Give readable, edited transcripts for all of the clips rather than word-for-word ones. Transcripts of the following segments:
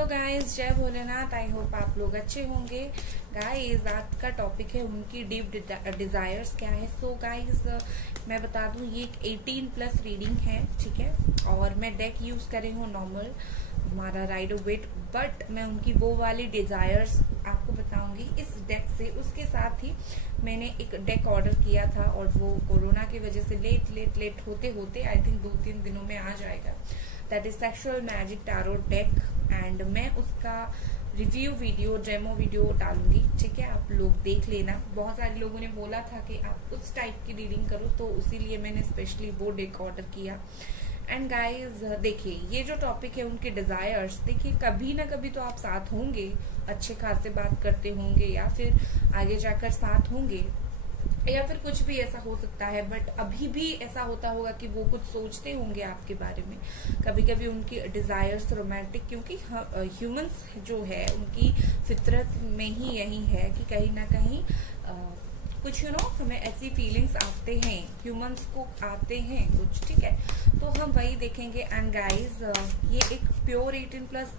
Hello guys, जय Bholenath. I hope आप लोग अच्छे होंगे। गाइस, आज का टॉपिक है उनकी डीप डिजायर्स क्या है। सो गाइस, मैं बता दूं ये एक 18+ रीडिंग है, ठीक है। और मैं डेक यूज कर रही हूँ नॉर्मल, हमारा राइडर वेट, बट मैं उनकी वो वाली डिजायर्स आपको बताऊंगी इस डेक से। उसके साथ ही मैंने एक डेक ऑर्डर किया था और वो कोरोना की वजह से लेट होते होते आई थिंक 2-3 दिनों में आ जाएगा। That is sexual magic tarot deck and मैं उसका रिव्यू वीडियो, डेमो वीडियो डालूंगी, ठीक है। आप लोग देख लेना। बहुत सारे लोगों ने बोला था कि आप उस टाइप की रीडिंग करो, तो इसीलिए मैंने स्पेशली वो डेक ऑर्डर किया। एंड गाइज देखिए, ये जो टॉपिक है उनके डिजायर्स, देखिए कभी ना कभी तो आप साथ होंगे, अच्छे खासे बात करते होंगे, या फिर आगे जाकर साथ होंगे, या फिर कुछ भी ऐसा हो सकता है। बट अभी भी ऐसा होता होगा कि वो कुछ सोचते होंगे आपके बारे में। कभी कभी उनकी डिजायर्स रोमांटिक, क्योंकि ह्यूमंस जो है उनकी फितरत में ही यही है कि कहीं ना कहीं कुछ हमें ऐसी फीलिंग्स आते हैं, ह्यूमंस को आते हैं कुछ, ठीक है। तो हम वही देखेंगे। एंड गाइज, ये एक प्योर 18+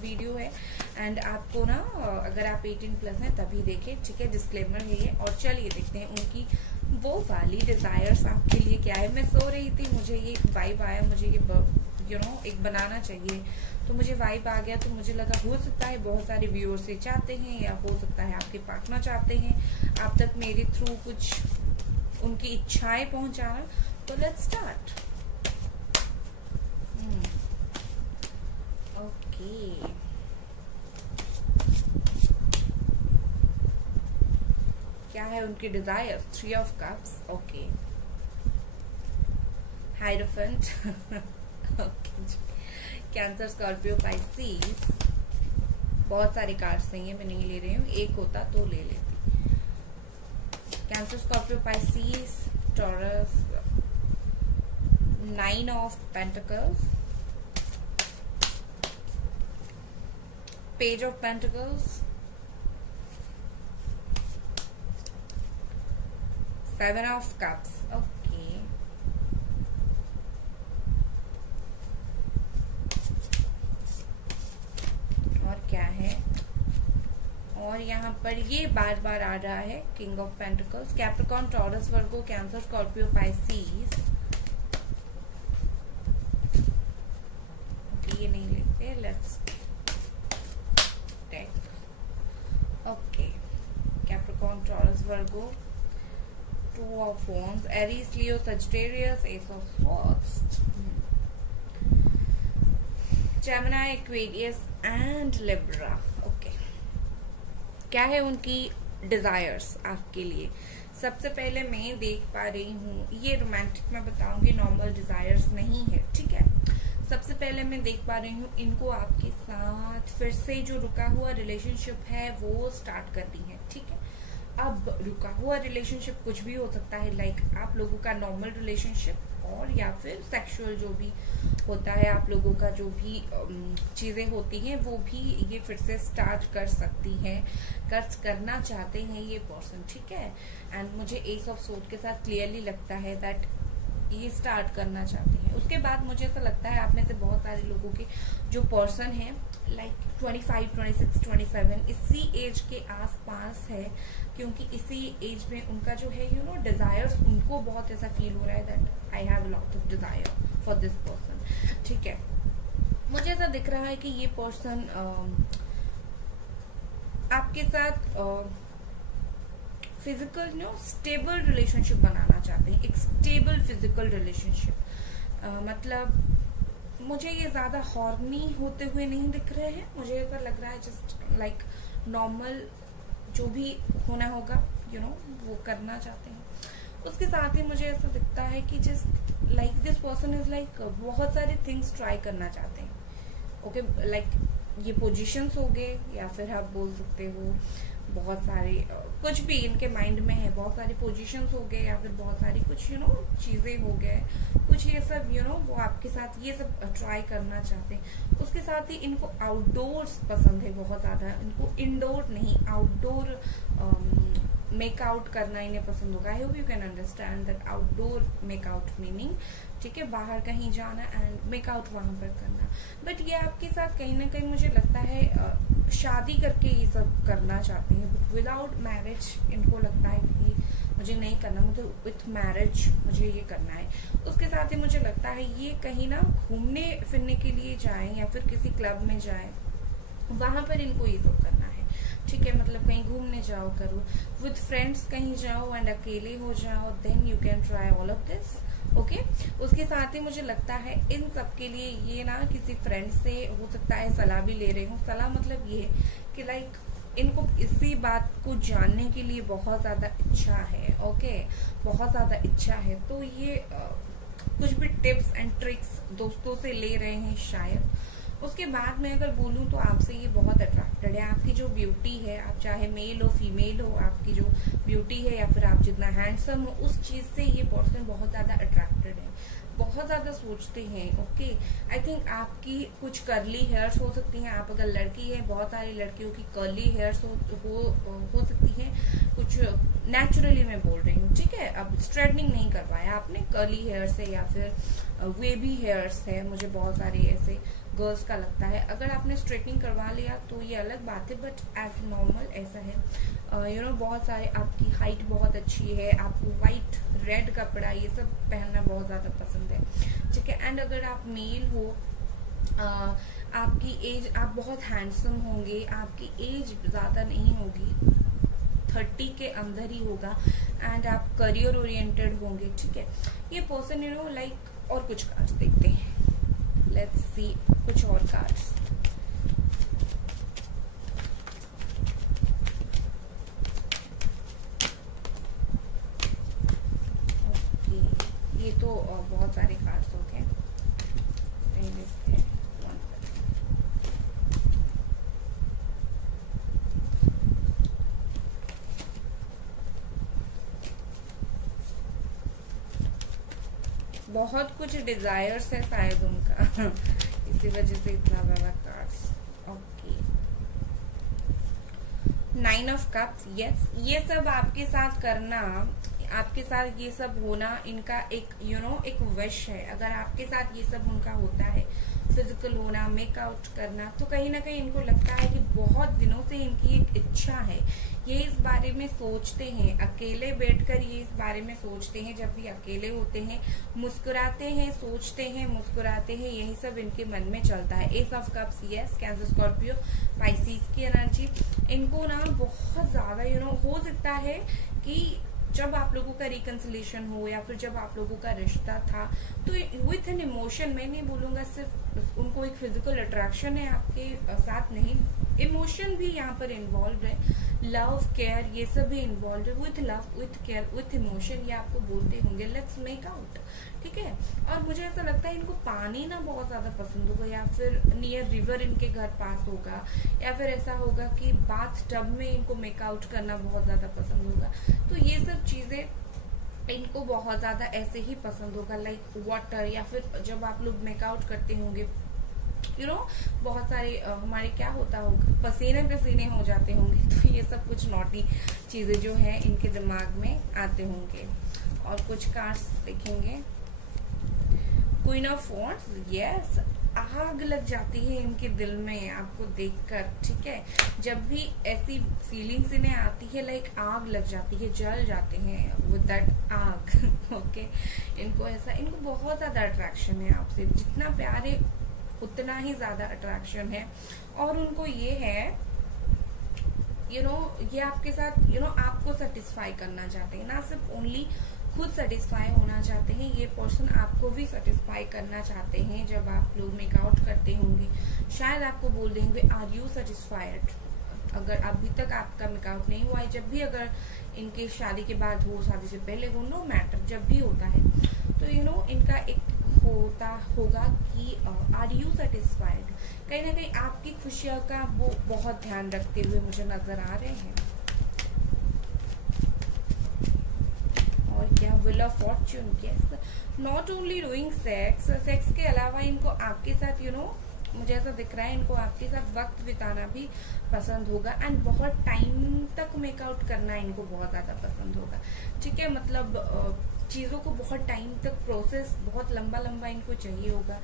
वीडियो है एंड आपको ना, अगर आप 18+ हैं तभी देखें, ठीक है। डिस्क्लेमर है ये। और चलिए देखते हैं उनकी वो वाली डिजायर्स आपके लिए क्या है। मैं सो रही थी, मुझे ये वाइब आया, मुझे ये एक बनाना चाहिए, तो मुझे वाइब आ गया। तो मुझे लगा हो सकता है बहुत सारे व्यूअर्स ये चाहते हैं, या हो सकता है आपके पार्टनर चाहते हैं आप तक मेरे थ्रू कुछ उनकी इच्छाएं पहुंचाना। तो लेट्स स्टार्ट। ओके, क्या है उनकी desire? 3 of cups, okay. Hierophant cancer, Scorpio, Pisces. बहुत सारे कार्ड्स नहीं है, मैं नहीं ले रही हूँ, एक होता तो ले लेती। Cancer, Scorpio, Pisces, taurus, 9 of pentacles, page of pentacles, 7 of cups, okay. क्या है? और यहाँ पर ये बार बार आ रहा है king of pentacles, Capricorn, Taurus, Virgo, Cancer, Scorpio, Pisces. ये नहीं लेते, let's take. Okay, Capricorn, Taurus, Virgo, 2 of wands, Aries, Leo, Sagittarius, ace of swords, Gemini, Aquarius and Libra. Okay, क्या है उनकी डिजायर्स आपके लिए? सबसे पहले मैं देख पा रही हूँ, ये रोमांटिक मैं बताऊंगी, नॉर्मल डिजायर्स नहीं है, ठीक है। सबसे पहले मैं देख पा रही हूँ इनको आपके साथ फिर से जो रुका हुआ रिलेशनशिप है वो स्टार्ट करनी है, ठीक है। अब रुका हुआ रिलेशनशिप कुछ भी हो सकता है, लाइक आप लोगों का नॉर्मल रिलेशनशिप, और या फिर सेक्सुअल जो भी होता है, आप लोगों का जो भी चीजें होती हैं वो भी ये फिर से स्टार्ट कर सकती हैं, करना चाहते हैं ये पर्सन, ठीक है। एंड मुझे एस ऑफ सोर्ड के साथ क्लियरली लगता है दैट ये स्टार्ट करना चाहते हैं। उसके बाद मुझे ऐसा लगता है आप में से बहुत सारे लोगों के जो पर्सन है लाइक 25, 26, 27 इसी एज के आसपास है, क्योंकि इसी एज में उनका जो है डिजायर्स, उनको बहुत ऐसा फील हो रहा है that I have a lot of desire for this person, ठीक है। मुझे ऐसा दिख रहा है कि ये पर्सन आपके साथ फिजिकल स्टेबल रिलेशनशिप बनाना चाहते हैं, एक स्टेबल फिजिकल रिलेशनशिप। मतलब मुझे ये ज्यादा हॉर्नी होते हुए नहीं दिख रहे हैं, मुझे ऐसा लग रहा है जस्ट लाइक नॉर्मल जो भी होना होगा वो करना चाहते हैं। उसके साथ ही मुझे ऐसा दिखता है कि just like this person is like बहुत सारे थिंग्स ट्राई करना चाहते हैं, ओके। लाइक ये पोजीशंस हो गए, या फिर आप बोल सकते हो बहुत सारे कुछ भी इनके माइंड में है, बहुत सारी पोजीशंस हो गए, या फिर बहुत सारी कुछ चीजें हो गए, कुछ ये सब वो आपके साथ ये सब ट्राई करना चाहते हैं। उसके साथ ही इनको आउटडोर्स पसंद है बहुत ज्यादा, इनको इंडोर नहीं आउटडोर मेकआउट करना इन्हें पसंद होगा। I hope you can understand that outdoor make-out meaning, ठीक है, बाहर कहीं जाना एंड मेकआउट वहां पर करना। बट ये आपके साथ कहीं ना कहीं मुझे लगता है शादी करके ये सब करना चाहते हैं, बट विदाउट मैरिज इनको लगता है कि मुझे नहीं करना, मुझे विथ मैरिज मुझे ये करना है। उसके साथ ही मुझे लगता है ये कहीं ना घूमने फिरने के लिए जाएं या फिर किसी क्लब में जाएं, वहां पर इनको ये सब करना है, ठीक है। मतलब कहीं घूमने जाओ, करो विद फ्रेंड्स, कहीं जाओ एंड अकेले हो जाओ, then you can try all of this, okay. उसके साथ ही मुझे लगता है इन सब के लिए ये ना किसी फ्रेंड से हो सकता है सलाह भी ले रहे हो। सलाह मतलब ये कि लाइक इनको इसी बात को जानने के लिए बहुत ज्यादा इच्छा है, ओके, बहुत ज्यादा इच्छा है, तो ये कुछ भी टिप्स एंड ट्रिक्स दोस्तों से ले रहे हैं शायद। उसके बाद मैं अगर बोलूं तो आपसे ये बहुत अट्रैक्टेड है। आपकी जो ब्यूटी है, आप चाहे मेल हो फीमेल हो, आपकी जो ब्यूटी है या फिर आप जितना हैंडसम हो, उस चीज से ये पर्सन बहुत ज्यादा अट्रैक्टेड है, बहुत ज्यादा सोचते हैं, ओके। आई थिंक आपकी कुछ कर्ली हेयर्स हो सकती हैं, आप अगर लड़की है, बहुत सारी लड़कियों की कर्ली हेयर्स हो सकती है, कुछ नेचुरली मैं बोल रही हूँ, ठीक है। अब स्ट्रेटनिंग नहीं करवाया आपने, कर्ली हेयर्स है या फिर वेवी हेयर्स है, मुझे बहुत सारे ऐसे गर्ल्स का लगता है। अगर आपने स्ट्रेटनिंग करवा लिया तो ये अलग बात है, बट एज नॉर्मल ऐसा है, यू नो, बहुत सारे, आपकी हाइट बहुत अच्छी है, आपको व्हाइट रेड कपड़ा ये सब पहनना बहुत ज्यादा पसंद है, ठीक है। एंड अगर आप मेल हो, आपकी एज, आप बहुत हैंडसम होंगे, आपकी एज ज्यादा नहीं होगी, 30 के अंदर ही होगा, एंड आप करियर ओरिएंटेड होंगे, ठीक है। ये पर्सन यू नो लाइक, और कुछ कार्ड्स देखते हैं, लेट्स सी कुछ और कार्ड्स। ओके, ये तो बहुत सारे कार्ड्स हो गए, देखते हैं। बहुत कुछ डिजायर्स है शायद उनका इसी वजह से इतना ज्यादा cards, okay. 9 of cups, yes, ये सब आपके साथ करना, आपके साथ ये सब होना इनका एक यू नो एक विश है। अगर आपके साथ ये सब उनका होता है, फिजिकल होना, मेकआउट करना, तो कहीं ना कहीं इनको लगता है कि बहुत दिनों से इनकी एक इच्छा है, ये इस बारे में सोचते हैं, अकेले बैठकर ये इस बारे में सोचते हैं, जब भी अकेले होते हैं, मुस्कुराते हैं, सोचते हैं, मुस्कुराते हैं, यही सब इनके मन में चलता है। S of cups, yes, cancer, Scorpio, Pisces की एनर्जी, इनको ना बहुत ज्यादा यू नो हो सकता है कि जब आप लोगों का रिकंसिलेशन हो या फिर जब आप लोगों का रिश्ता था, तो विथ एन इमोशन, मैं नहीं बोलूंगा सिर्फ उनको एक फिजिकल अट्रैक्शन है आपके साथ, नहीं, इमोशन भी यहाँ पर इन्वॉल्व है, लव, केयर, ये सब भी इन्वॉल्व है। With love, with care, with emotion ये आपको बोलते होंगे, लेट्स मेक आउट, ठीक है। और मुझे ऐसा लगता है इनको पानी ना बहुत ज्यादा पसंद होगा, या फिर नियर रिवर इनके घर पास होगा, या फिर ऐसा होगा कि बाथ टब में इनको मेकआउट करना बहुत ज्यादा पसंद होगा। तो ये सब चीजें इनको बहुत ज्यादा ऐसे ही पसंद होगा, लाइक वाटर, या फिर जब आप लोग मेकआउट करते होंगे, यू नो, बहुत सारे हमारे क्या होता होगा, पसीने पसीने हो जाते होंगे, तो ये सब कुछ नॉटी चीजें जो है इनके दिमाग में आते होंगे। और कुछ कार्ड्स देखेंगे, क्वीन ऑफ वॉन्ड्स, यस, आग लग जाती है इनके दिल में आपको देखकर, ठीक है। जब भी ऐसी फीलिंग्स इन्हें आती है, लाइक आग लग जाती है, जल जाते हैं विद दैट आग, ओके। इनको ऐसा, इनको बहुत ज्यादा अट्रैक्शन है आपसे, जितना प्यार है उतना ही ज्यादा अट्रैक्शन है। और उनको ये है यू नो, ये आपके साथ यू नो आपको सेटिस्फाई करना चाहते हैं, ना सिर्फ ओनली खुद सेटिस्फाई होना चाहते हैं, ये पर्सन आपको भी सेटिस्फाई करना चाहते हैं। जब आप लोग मेकआउट करते होंगे, शायद आपको बोल देंगे, आर यू सेटिस्फाइड, अगर अभी तक आपका मेकआउट नहीं हुआ है, जब भी अगर इनके शादी के बाद हो, शादी से पहले हो, नो मैटर, जब भी होता है, तो यू नो इनका एक होता होगा कि आर यू सेटिस्फाइड, कहीं ना कहीं आपकी खुशियों का वो बहुत ध्यान रखते हुए मुझे नजर आ रहे हैं। और क्या, wheel of Fortune, yes, not only doing sex, sex के अलावा इनको आपके साथ यू नो मुझे ऐसा दिख रहा है इनको आपके साथ वक्त बिताना भी पसंद होगा एंड बहुत टाइम तक मेकआउट करना इनको बहुत ज्यादा पसंद होगा। ठीक है, मतलब चीजों को बहुत टाइम तक प्रोसेस बहुत लंबा लंबा इनको चाहिए होगा,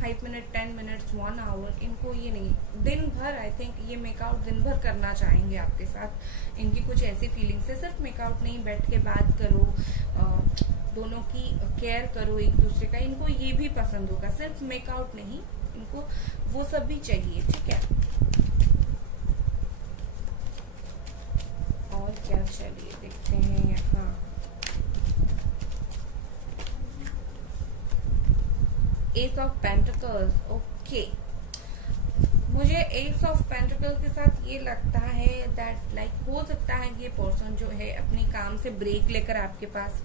5 मिनट 10 मिनट्स 1 आवर, इनको ये नहीं दिन भर। आई थिंक ये मेकआउट दिन भर करना चाहेंगे आपके साथ। इनकी कुछ ऐसी फीलिंग्स है, सिर्फ मेकआउट नहीं, बैठ के बात करो, दोनों की केयर करो एक दूसरे का, इनको ये भी पसंद होगा। सिर्फ मेकआउट नहीं, इनको वो सब भी चाहिए। ठीक है, और क्या, चलिए देखते हैं यहाँ। S of pentacles, okay. मुझे एस ऑफ पेंटिकल्स के साथ ये लगता है दैट लाइक हो सकता है ये पर्सन जो है अपने काम से ब्रेक लेकर आपके पास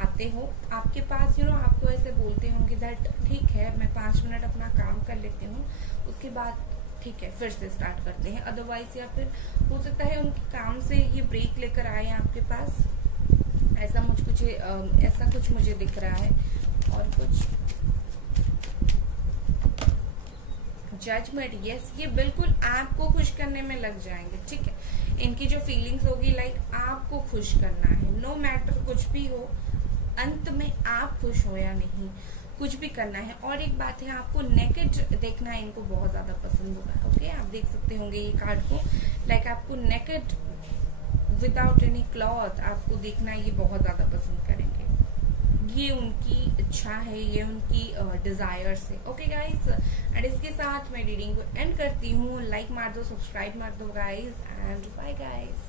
आते हो, आपके पास आपको ऐसे बोलते होंगे दैट ठीक है मैं 5 मिनट अपना काम कर लेती हूँ, उसके बाद ठीक है फिर से स्टार्ट करते हैं। अदरवाइज या फिर हो सकता है उनके काम से ये ब्रेक लेकर आए आपके पास, ऐसा कुछ मुझे दिख रहा है। और कुछ जजमेंट, यस, ये बिल्कुल आपको खुश करने में लग जाएंगे। ठीक है, इनकी जो फीलिंग्स होगी लाइक आपको खुश करना है, नो मैटर कुछ भी हो, अंत में आप खुश हो या नहीं, कुछ भी करना है। और एक बात है, आपको नेकेड देखना इनको बहुत ज्यादा पसंद होगा। ओके, आप देख सकते होंगे ये कार्ड को, लाइक आपको नेकेड विदाउट एनी क्लॉथ आपको देखना ये बहुत ज्यादा पसंद करेंगे। ये उनकी इच्छा है, ये उनकी डिजायर्स है। ओके गाइस, एंड इसके साथ मैं रीडिंग को एंड करती हूँ। लाइक मार दो, सब्सक्राइब मार दो गाइस, एंड बाय गाइस।